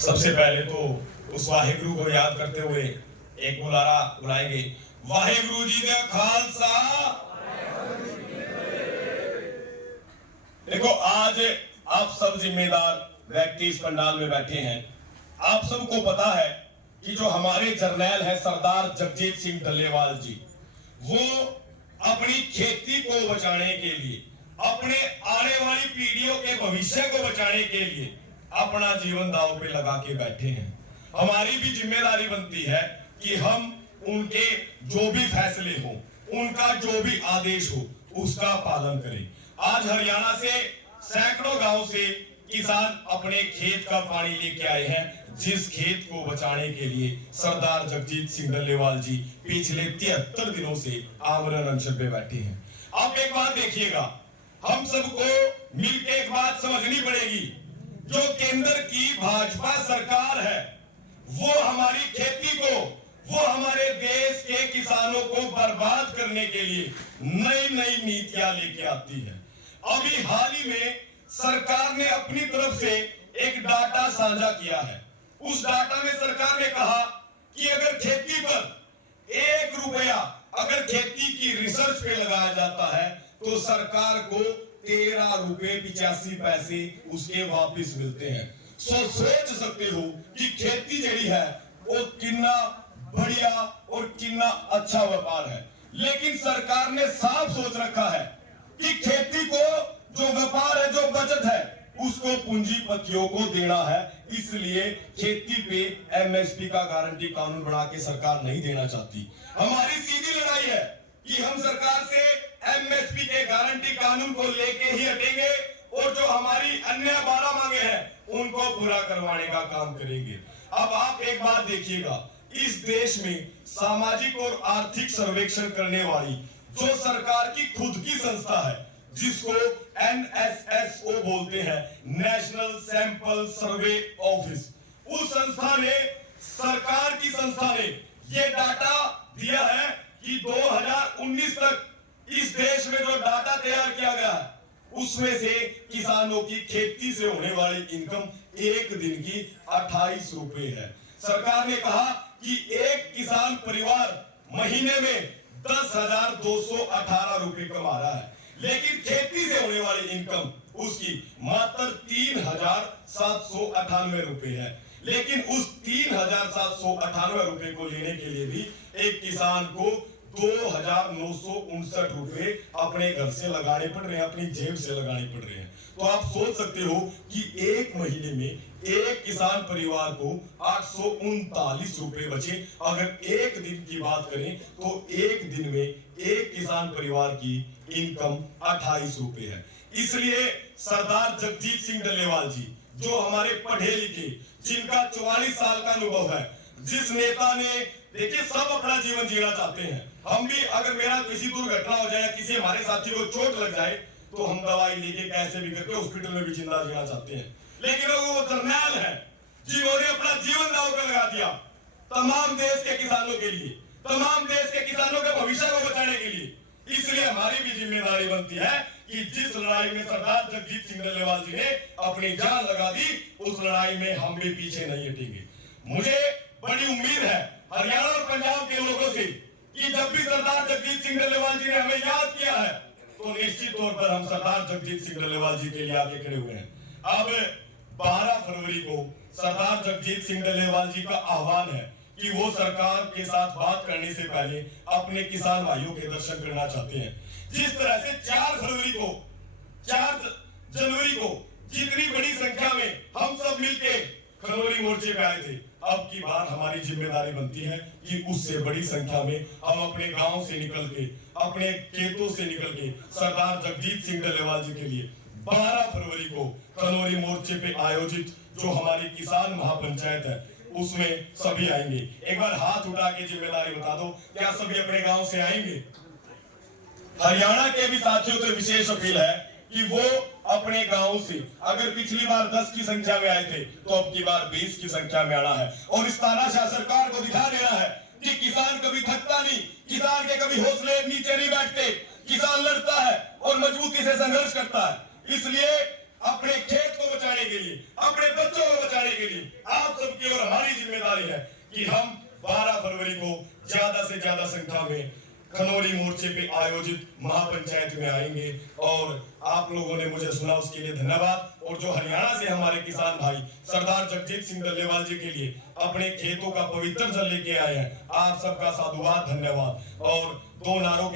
सबसे पहले तो उस वाहिगुरु को याद करते हुए एक बुलारा बुलाएंगे। वाहिगुरु जी ने खालसा। देखो, आज आप सब जिम्मेदार व्यक्ति इस पंडाल में बैठे हैं। आप सबको पता है कि जो हमारे जर्नैल है सरदार जगजीत सिंह डल्लेवाल जी, वो अपनी खेती को बचाने के लिए, अपने आने वाली पीढ़ियों के भविष्य को बचाने के लिए अपना जीवन दांव पे लगा के बैठे हैं। हमारी भी जिम्मेदारी बनती है कि हम उनके जो भी फैसले हो, उनका जो भी आदेश हो, उसका पालन करें। आज हरियाणा से सैकड़ों गांव से किसान अपने खेत का पानी लेके आए हैं, जिस खेत को बचाने के लिए सरदार जगजीत सिंह डल्लेवाल जी पिछले 73 दिनों से आमरण अनशन पे बैठे हैं। आप एक बात देखिएगा, हम सबको मिलकर एक बात समझनी पड़ेगी। जो केंद्र की भाजपा सरकार है, वो हमारी खेती को, वो हमारे देश के किसानों को बर्बाद करने के लिए नई नई नीतियां लेके आती है। अभी हाल ही में सरकार ने अपनी तरफ से एक डाटा साझा किया है। उस डाटा में सरकार ने कहा कि अगर खेती पर 1 रुपया अगर खेती की रिसर्च पे लगाया जाता है तो सरकार को 13 रुपए 85 पैसे उसके वापिस मिलते हैं। सोच सकते हो कि खेती जड़ी है वो कितना बढ़िया और कितना अच्छा व्यापार है। लेकिन सरकार ने साफ सोच रखा है कि खेती को जो व्यापार है, जो बचत है, उसको पूंजीपतियों को देना है। इसलिए खेती पे एमएसपी का गारंटी कानून बना के सरकार नहीं देना चाहती। हमारी सीधी लड़ाई है कि हम सरकार से एमएसपी के गारंटी कानून को लेके ही हटेंगे और जो हमारी अन्य 12 मांगे हैं उनको पूरा करवाने का काम करेंगे। अब आप एक बात देखिएगा, इस देश में सामाजिक और आर्थिक सर्वेक्षण करने वाली जो सरकार की खुद की संस्था है, जिसको NSSO बोलते हैं, नेशनल सैंपल सर्वे ऑफिस, उस संस्था ने, सरकार की संस्था ने ये डाटा दिया है कि 2019 तक इस देश में जो डाटा तैयार किया गया है उसमें से किसानों की खेती से होने वाली इनकम एक दिन की 28 रुपए है। सरकार ने कहा कि एक किसान परिवार महीने में 10,218 रुपए कमा रहा है, लेकिन खेती से होने वाली इनकम उसकी मात्र 3,798 रुपए है। लेकिन उस 3,798 रुपए को लेने के लिए भी एक किसान को 2,959 रुपए अपने घर से लगाने पड़ रहे हैं, अपनी जेब से लगाने पड़ रहे हैं। तो आप सोच सकते हो कि एक महीने में एक किसान परिवार को 839 रुपए बचे। अगर एक दिन की बात करें तो एक दिन में एक किसान परिवार की इनकम 28 रुपए है। इसलिए सरदार जगजीत सिंह डल्लेवाल जी, जो हमारे पढ़े लिखे, जिनका 44 साल का अनुभव है, जिस नेता ने, देखिए, सब अपना जीवन जीना चाहते हैं। हम भी, अगर मेरा किसी दुर्घटना हो जाए, किसी हमारे साथी को चोट लग जाए, तो हम दवाई लेके कैसे भी करके हॉस्पिटल में भी जिंदा जीना चाहते हैं। लेकिन वो जर्नैल है जिन्होंने अपना जीवन दांव पे लगा दिया तमाम देश के किसानों के लिए, तमाम देश के किसानों के भविष्य को बचाने के लिए। इसलिए हमारी भी जिम्मेदारी बनती है कि जिस लड़ाई में सरदार जगजीत सिंह डल्लेवाल जी ने अपनी जान लगा दी, उस लड़ाई में हम भी पीछे नहीं हटेंगे। मुझे बड़ी उम्मीद है हरियाणा और पंजाब के लोगों से कि जब भी सरदार जगजीत सिंह डल्लेवाल जी ने हमें याद किया है तो निश्चित तौर पर हम सरदार जगजीत सिंह डल्लेवाल जी के लिए आगे खड़े हुए हैं। अब 12 फरवरी को सरदार जगजीत सिंह डल्लेवाल जी का आह्वान है कि वो सरकार के साथ बात करने से पहले अपने किसान भाइयों के दर्शन करना चाहते हैं। जिस तरह से 4 जनवरी को जितनी बड़ी संख्या में हम सब मिलके खनौरी मोर्चे पे आए थे, अब की बार हमारी जिम्मेदारी बनती है कि उससे बड़ी संख्या में हम अपने गांव से निकल के, अपने खेतों से निकल के सरदार जगजीत सिंह डल्लेवाल जी के लिए 12 फरवरी को खनौरी मोर्चे पे आयोजित जो हमारी किसान महापंचायत है उसमें सभी आएंगे। एक बार हाथ उठा के जिम्मेदारी बता दो, क्या सभी अपने गांव से आएंगे? हरियाणा के भी साथियों से विशेष अपील है कि वो अपने गांव से, अगर पिछली बार 10 की संख्या में आए थे तो अब की बार 20 की संख्या में आना है और इस तानाशाह सरकार को दिखा देना है कि किसान कभी थकता नहीं, किसान के कभी हौसले नीचे नहीं बैठते, किसान लड़ता है और मजबूती से संघर्ष करता है। इसलिए अपने खेत को बचाने के लिए, अपने बच्चों को बचाने के लिए आप सबकी और हमारी जिम्मेदारी है कि हम 12 फरवरी को ज्यादा से ज्यादा संख्या में खनौरी मोर्चे पे आयोजित महापंचायत में आएंगे। और आप लोगों ने मुझे सुना उसके लिए धन्यवाद। और जो हरियाणा से हमारे किसान भाई सरदार जगजीत सिंह डल्लेवाल जी के लिए अपने खेतों का पवित्र जल लेके आए हैं, आप सबका साधुवाद, धन्यवाद। और 2 नारों